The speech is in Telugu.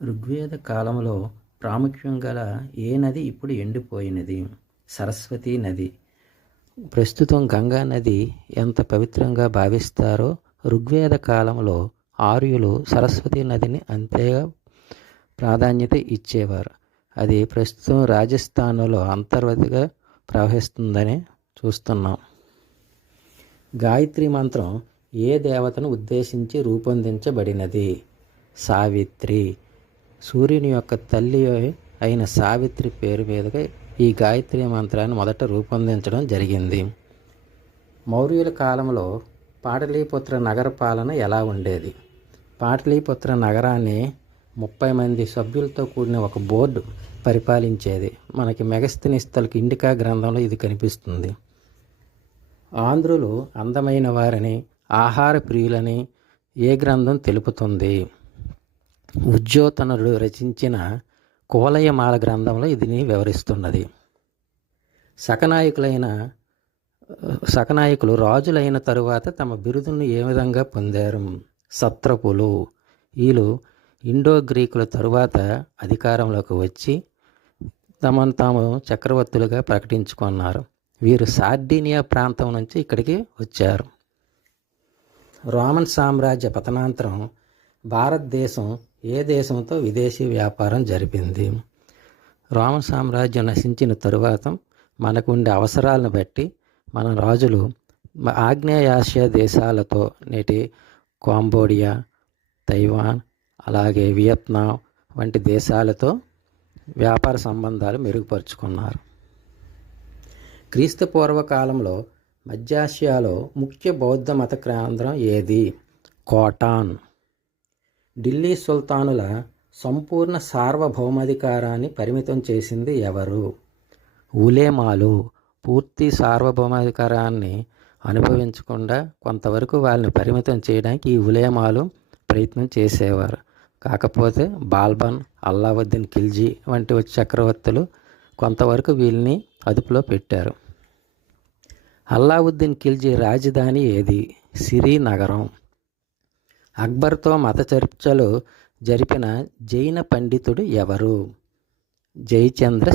ఋగ్వేద కాలంలో ప్రాముఖ్యం గల ఏ నది ఇప్పుడు ఎండిపోయినది? సరస్వతీ నది. ప్రస్తుతం గంగా నది ఎంత పవిత్రంగా భావిస్తారో ఋగ్వేద కాలంలో ఆర్యులు సరస్వతీ నదిని అంతేగా ప్రాధాన్యత ఇచ్చేవారు. అది ప్రస్తుతం రాజస్థాన్లో అంతర్గతంగా ప్రవహిస్తుందని చూస్తున్నాం. గాయత్రి మంత్రం ఏ దేవతను ఉద్దేశించి రూపొందించబడినది? సావిత్రి. సూర్యుని యొక్క తల్లి అయిన సావిత్రి పేరు మీదుగా ఈ గాయత్రి మంత్రాన్ని మొదట రూపొందించడం జరిగింది. మౌర్యుల కాలంలో పాటలీపుత్ర నగర పాలన ఎలా ఉండేది? పాటలీపుత్ర నగరాన్ని 30 మంది సభ్యులతో కూడిన ఒక బోర్డు పరిపాలించేది. మనకి మెగస్తనీస్తలకు ఇండికా గ్రంథంలో ఇది కనిపిస్తుంది. ఆంధ్రులు అందమైన వారని, ఆహార ప్రియులని ఏ గ్రంథం తెలుపుతుంది? ఉజ్జోతనుడు రచించిన కువలయమాల గ్రంథంలో ఇదిని వివరిస్తున్నది. శకనాయకులు రాజులైన తరువాత తమ బిరుదును ఏ విధంగా పొందారు? సత్రపులు. వీళ్ళు ఇండో గ్రీకుల తరువాత అధికారంలోకి వచ్చి తమను తాము చక్రవర్తులుగా ప్రకటించుకున్నారు. వీరు సార్డీనియా ప్రాంతం నుంచి ఇక్కడికి వచ్చారు. రోమన్ సామ్రాజ్య పతనాంతరం భారతదేశం ఏ దేశంతో విదేశీ వ్యాపారం జరిపింది? రోమన్ సామ్రాజ్యం నశించిన తరువాత మనకు ఉండే అవసరాలను బట్టి మన రాజులు ఆగ్నేయాసియా దేశాలతో నేటి కాంబోడియా, తైవాన్, అలాగే వియత్నాం వంటి దేశాలతో వ్యాపార సంబంధాలు మెరుగుపరుచుకున్నారు. క్రీస్తు పూర్వకాలంలో మధ్యాసియాలో ముఖ్య బౌద్ధ మత కేంద్రం ఏది? కోటాన్. ఢిల్లీ సుల్తానుల సంపూర్ణ సార్వభౌమాధికారాన్ని పరిమితం చేసింది ఎవరు? ఉలేమాలు. పూర్తి సార్వభౌమాధికారాన్ని అనుభవించకుండా కొంతవరకు వాళ్ళని పరిమితం చేయడానికి ఈ ఉలేమాలు ప్రయత్నం చేసేవారు. కాకపోతే బాల్బన్, అల్లావుద్దీన్ ఖిల్జీ వంటి చక్రవర్తులు కొంతవరకు వీళ్ళని అదుపులో పెట్టారు. అల్లావుద్దీన్ ఖిల్జీ రాజధాని ఏది? సిరి నగరం. అక్బర్తో మత చర్చలు జరిపిన జైన పండితుడు ఎవరు? జయచంద్ర